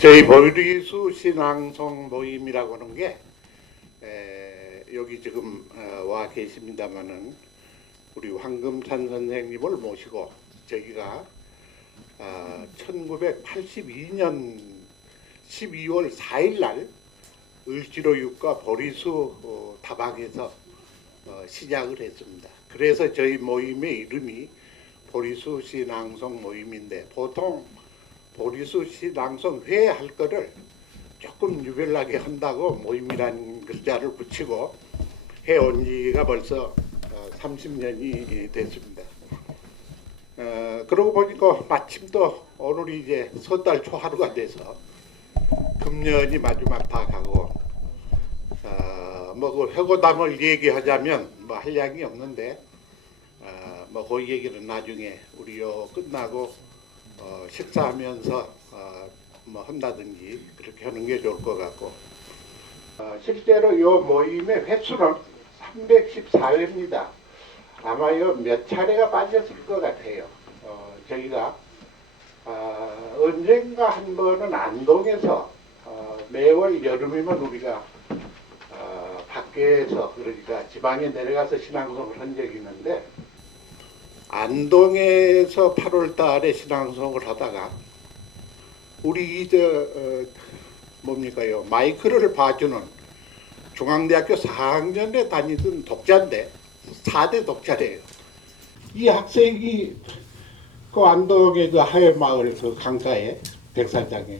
저희 보리수 신앙송 모임이라고 하는 게 여기 지금 와 계십니다마는 우리 황금찬 선생님을 모시고 저희가 1982년 12월 4일 날 을지로육과 보리수 다방에서 시작을 했습니다. 그래서 저희 모임의 이름이 보리수 신앙송 모임인데, 보통 보리수 신앙송 회 할 거를 조금 유별나게 한다고 모임이라는 글자를 붙이고 해온 지가 벌써 30년이 됐습니다. 그러고 보니까 마침 또 오늘이 이제 석 달 초하루가 돼서 금년이 마지막 다 가고, 뭐 그 회고담을 얘기하자면 뭐 할 양이 없는데, 뭐 그 얘기는 나중에 우리 요 끝나고 식사하면서 뭐 한다든지 그렇게 하는 게 좋을 것 같고, 실제로 요 모임의 횟수는 314회입니다. 아마 요 몇 차례가 빠졌을 것 같아요. 저희가 언젠가 한 번은 안동에서 매월 여름이면 우리가 밖에서, 그러니까 지방에 내려가서 신앙송을 한 적이 있는데, 안동에서 8월 달에 신앙송을 하다가 우리 뭡니까요, 마이크를 봐주는 중앙대학교 4학년에 다니던 독자인데 4대 독자래요. 이 학생이 그 안동의 그 하회마을 그 강가에 백사장에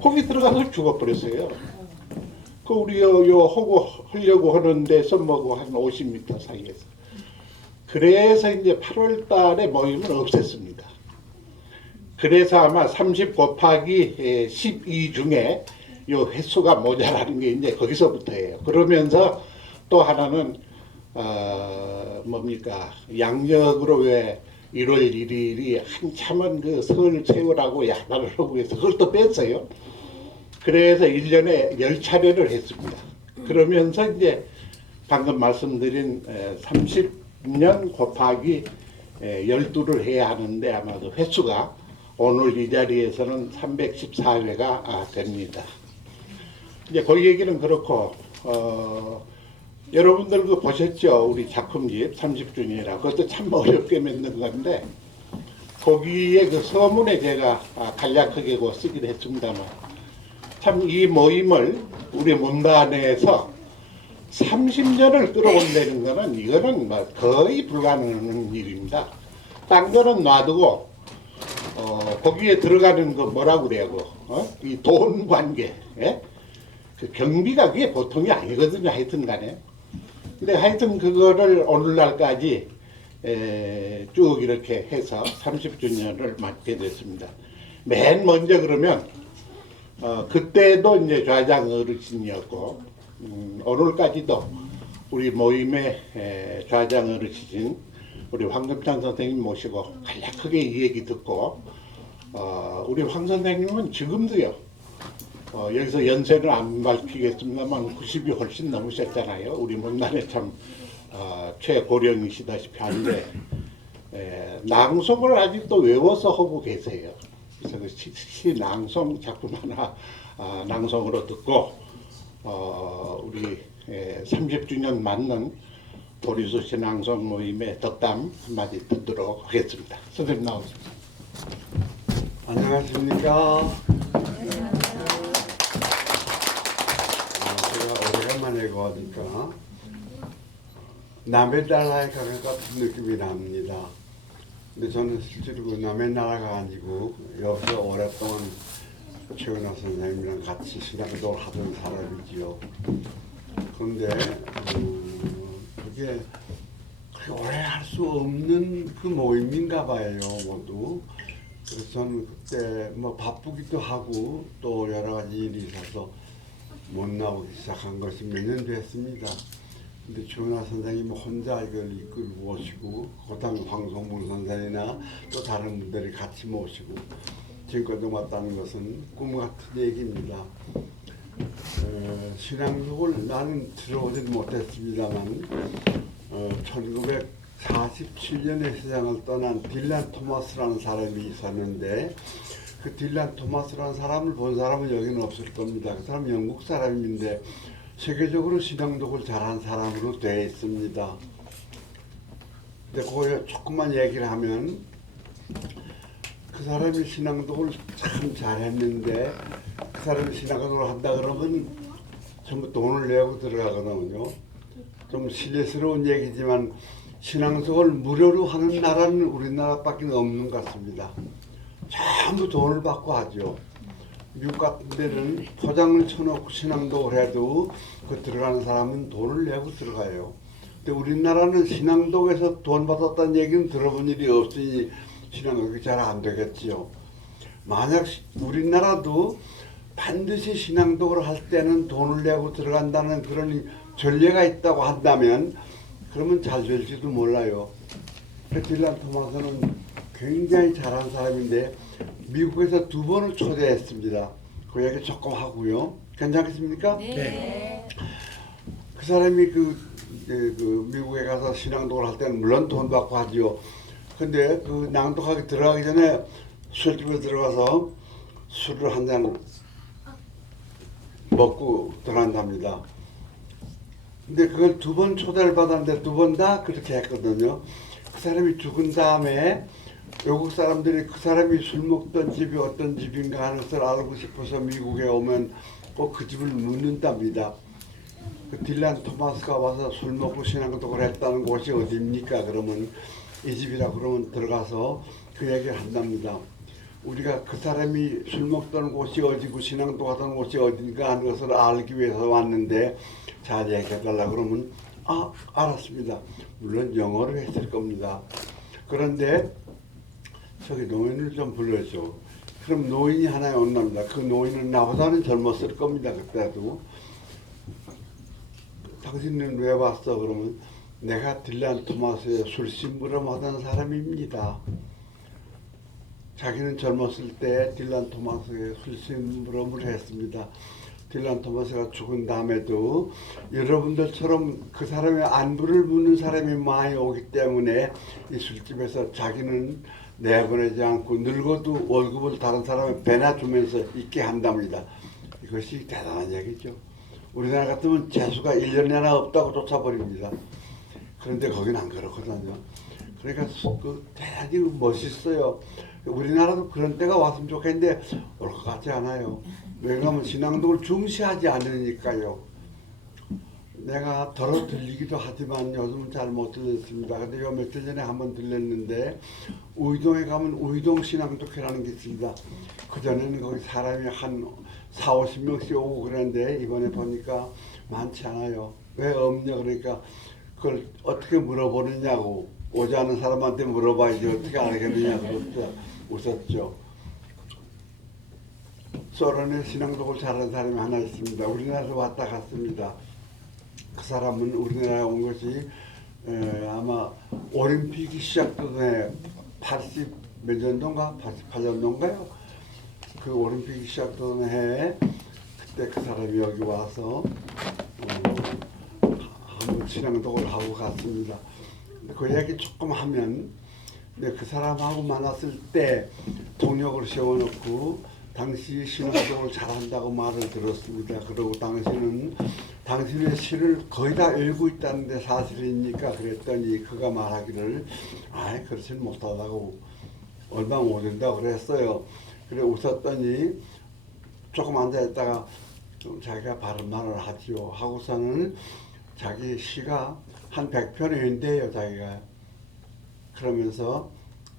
거기 들어가서 죽어버렸어요. 그 우리 요 호구 하려고 하는 데서 뭐고 한 50m 사이에서. 그래서 이제 8월 달에 모임을 없앴습니다. 그래서 아마 30 곱하기 12 중에 요 횟수가 모자라는 게 이제 거기서부터예요. 그러면서 또 하나는 뭡니까, 양력으로 왜 1월 1일이 한참은 그 설 세우라고 야단을 하고 해서 그걸 또 뺐어요. 그래서 1년에 10차례를 했습니다. 그러면서 이제 방금 말씀드린 30년 곱하기 12를 해야 하는데, 아마도 횟수가 오늘 이 자리에서는 314회가 됩니다. 이제 그 얘기는 그렇고, 여러분들 그 보셨죠? 우리 작품집 30주년이라. 그것도 참 어렵게 만든 건데, 거기에 그 서문에 제가 간략하게 쓰기도 했습니다만, 참 이 모임을 우리 문단에서 30년을 끌어온다는 거는, 이거는 뭐 거의 불가능한 일입니다. 딴 거는 놔두고 거기에 들어가는 거 뭐라고 그래요? 이 돈 관계, 그 경비가 그게 보통이 아니거든요. 하여튼 간에. 근데 하여튼 그거를 오늘날까지 쭉 이렇게 해서 30주년을 맞게 됐습니다. 맨 먼저 그러면 그때도 이제 좌장 어르신이었고, 오늘까지도 우리 모임의 좌장 어르신 우리 황금찬 선생님 모시고 간략하게 이 얘기 듣고, 우리 황 선생님은 지금도요, 여기서 연세를 안 밝히겠습니다만 90이 훨씬 넘으셨잖아요. 우리 문단에 참 최고령이시다시피 한데, 낭송을 아직도 외워서 하고 계세요. 그래서 그 시 낭송 작품 하나 낭송으로 듣고 우리 30주년 맞는 보리수 신앙송 모임의 덕담 한마디 듣도록 하겠습니다. 선생님 나오십시오. 안녕하십니까. 제가 오래간만에 가니까 남의 나라에 가는 것 같은 느낌이 납니다. 근데 저는 실제로 그 남의 나라가 아니고 여기서 오랫동안 최은하 선생님이랑 같이 신앙도 하던 사람이지요. 그런데 그게 그렇게 오래 할 수 없는 그 모임인가 봐요, 모두. 그래서 저는 그때 뭐 바쁘기도 하고 또 여러 가지 일이 있어서 못 나오기 시작한 것이 몇 년 됐습니다. 근데 최은하 선생님 혼자 이걸 이끌고 오시고, 그다음에 황성문 선생이나 또 다른 분들이 같이 모시고 지금까지 왔다는 것은 꿈 같은 얘기입니다. 신앙록을 나는 들어오지는 못했습니다만 1947년에 세상을 떠난 딜란 토마스라는 사람이 있었는데, 그 딜란 토마스라는 사람을 본 사람은 여기는 없을 겁니다. 그 사람은 영국 사람인데 세계적으로 신앙독을 잘한 사람으로 되어 있습니다. 근데 그거 조금만 얘기를 하면 그 사람이 신앙독을 참 잘했는데 그 사람이 신앙독을 한다 그러면 전부 돈을 내고 들어가거든요. 좀 실례스러운 얘기지만 신앙독을 무료로 하는 나라는 우리나라밖에 없는 것 같습니다. 전부 돈을 받고 하죠. 미국 같은 데는 포장을 쳐놓고 신앙독을 해도 그 들어가는 사람은 돈을 내고 들어가요. 근데 우리나라는 신앙독에서 돈 받았다는 얘기는 들어본 일이 없으니 신앙독이 잘 안 되겠지요. 만약 우리나라도 반드시 신앙독을 할 때는 돈을 내고 들어간다는 그런 전례가 있다고 한다면 그러면 잘 될지도 몰라요. 딜란 토마스는 굉장히 잘한 사람인데 미국에서 2번을 초대했습니다. 그 얘기 조금 하고요. 괜찮겠습니까? 네. 그 사람이 미국에 가서 신앙독을 할 때는 물론 돈 받고 하지요. 근데 그 낭독하기 들어가기 전에 술집에 들어가서 술을 한 잔 먹고 들어간답니다. 근데 그걸 2번 초대를 받았는데 2번 다 그렇게 했거든요. 그 사람이 죽은 다음에 외국 사람들이 그 사람이 술 먹던 집이 어떤 집인가 하는 것을 알고 싶어서 미국에 오면 꼭 그 집을 묻는답니다. 그 딜란 토마스가 와서 술 먹고 신앙독을 했다는 곳이 어디입니까? 그러면 이 집이라 그러면 들어가서 그 얘기를 한답니다. 우리가 그 사람이 술 먹던 곳이 어디고 신앙독하던 곳이 어딘가 하는 것을 알기 위해서 왔는데 잘 얘기해달라 그러면 알았습니다. 물론 영어로 했을 겁니다. 그런데 저기 노인을 좀 불러줘. 그럼 노인이 하나 온답니다. 그 노인은 나보다는 젊었을 겁니다. 그때도. 당신은 왜 왔어? 그러면 내가 딜란 토마스의 술심부름하던 사람입니다. 자기는 젊었을 때 딜란 토마스의 술심부름을 했습니다. 딜란 토마스가 죽은 다음에도 여러분들처럼 그 사람의 안부를 묻는 사람이 많이 오기 때문에 이 술집에서 자기는 내보내지 않고 늙어도 월급을 다른 사람에 배나 주면서 있게 한답니다. 이것이 대단한 얘기죠. 우리나라 같으면 재수가 1년에 하나 없다고 쫓아버립니다. 그런데 거긴 안 그렇거든요. 그러니까 대단히 멋있어요. 우리나라도 그런 때가 왔으면 좋겠는데 올 것 같지 않아요. 왜냐하면 신앙독을 중시하지 않으니까요. 내가 덜어 들리기도 하지만 요즘은 잘 못 들렸습니다. 근데 요 며칠 전에 한번 들렸는데 우이동에 가면 우이동 신앙독회라는 게 있습니다. 그전에는 거기 사람이 한 4, 50명씩 오고 그랬는데 이번에 보니까 많지 않아요. 왜 없냐 그러니까 그걸 어떻게 물어보느냐고 오지 않은 사람한테 물어봐야지 어떻게 알겠느냐고 웃었죠. 소련에 신앙독을 잘하는 사람이 하나 있습니다. 우리나라에서 왔다 갔습니다. 그 사람은 우리나라에 온 것이 아마 올림픽이 시작되던 해 80 몇 년도인가? 88년도인가요? 그 올림픽이 시작되던 해에 그때 그 사람이 여기 와서 한번 신앙독을 하고 갔습니다. 그 얘기 조금 하면 그 사람하고 만났을 때 동력을 세워놓고 당시 신앙독을 잘한다고 말을 들었습니다. 그리고 당신은 당신의 시를 거의 다 읽고 있다는데 사실입니까? 그랬더니 그가 말하기를 그렇지는 못하다고 얼마 못 된다고 그랬어요. 그래 웃었더니 조금 앉아있다가 자기가 바른 말을 하지요. 하고서는 자기 시가 한 100편이 된대요. 자기가. 그러면서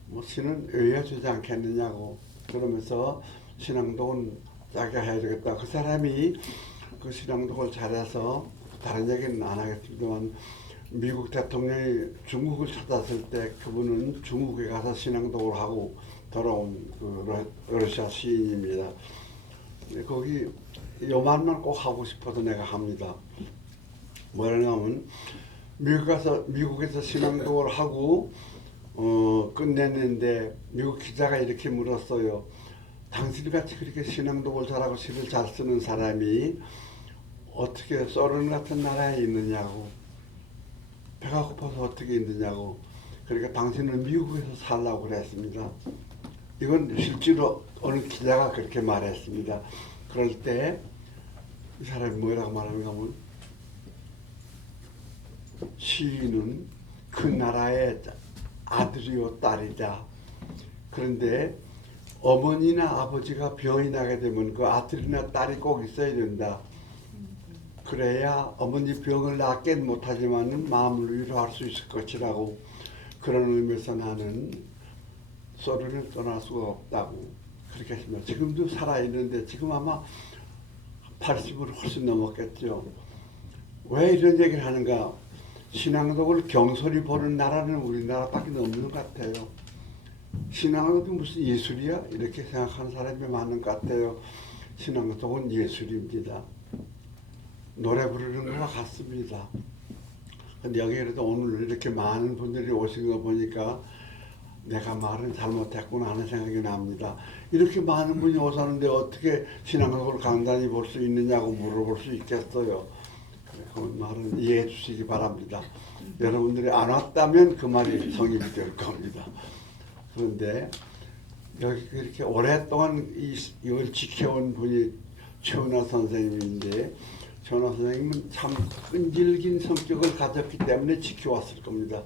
뭐 시는 외워주지 않겠느냐고 그러면서 신앙독은 자기가 해야 되겠다. 그 사람이 그 신앙독을 잘해서 다른 얘기는 안 하겠습니다만 미국 대통령이 중국을 찾았을 때 그분은 중국에 가서 신앙독을 하고 돌아온 그 러시아 시인입니다. 거기 요 말만 꼭 하고 싶어서 내가 합니다. 뭐냐면 미국에서 신앙독을 하고 끝냈는데 미국 기자가 이렇게 물었어요. 당신같이 그렇게 신앙독을 잘하고 시를 잘 쓰는 사람이 어떻게 소련 같은 나라에 있느냐고. 배가 고파서 어떻게 있느냐고. 그러니까 당신은 미국에서 살라고 그랬습니다. 이건 실제로 어느 기자가 그렇게 말했습니다. 그럴 때 이 사람이 뭐라고 말하는가 하면 시인은 그 나라의 아들이요 딸이다. 그런데 어머니나 아버지가 병이 나게 되면 그 아들이나 딸이 꼭 있어야 된다. 그래야 어머니 병을 낫긴 못하지만 마음을 위로할 수 있을 것이라고, 그런 의미에서 나는 소련을 떠날 수가 없다고 그렇게 했습니다. 지금도 살아있는데 지금 아마 80을 훨씬 넘었겠죠. 왜 이런 얘기를 하는가? 신앙독을 경솔히 보는 나라는 우리나라밖에 없는 것 같아요. 신앙독이 무슨 예술이야? 이렇게 생각하는 사람이 많은 것 같아요. 신앙독은 예술입니다. 노래 부르는 것과 같습니다. 근데 여기에도 오늘 이렇게 많은 분들이 오신 거 보니까 내가 말은 잘못했구나 하는 생각이 납니다. 이렇게 많은 분이 오셨는데 어떻게 신앙독을 간단히 볼 수 있느냐고 물어볼 수 있겠어요. 그 말은 이해해 주시기 바랍니다. 여러분들이 안 왔다면 그 말이 성립이 될 겁니다. 그런데 여기 이렇게 오랫동안 이걸 지켜온 분이 최은하 선생님인데, 최은하 선생님은 참 끈질긴 성격을 가졌기 때문에 지켜왔을 겁니다.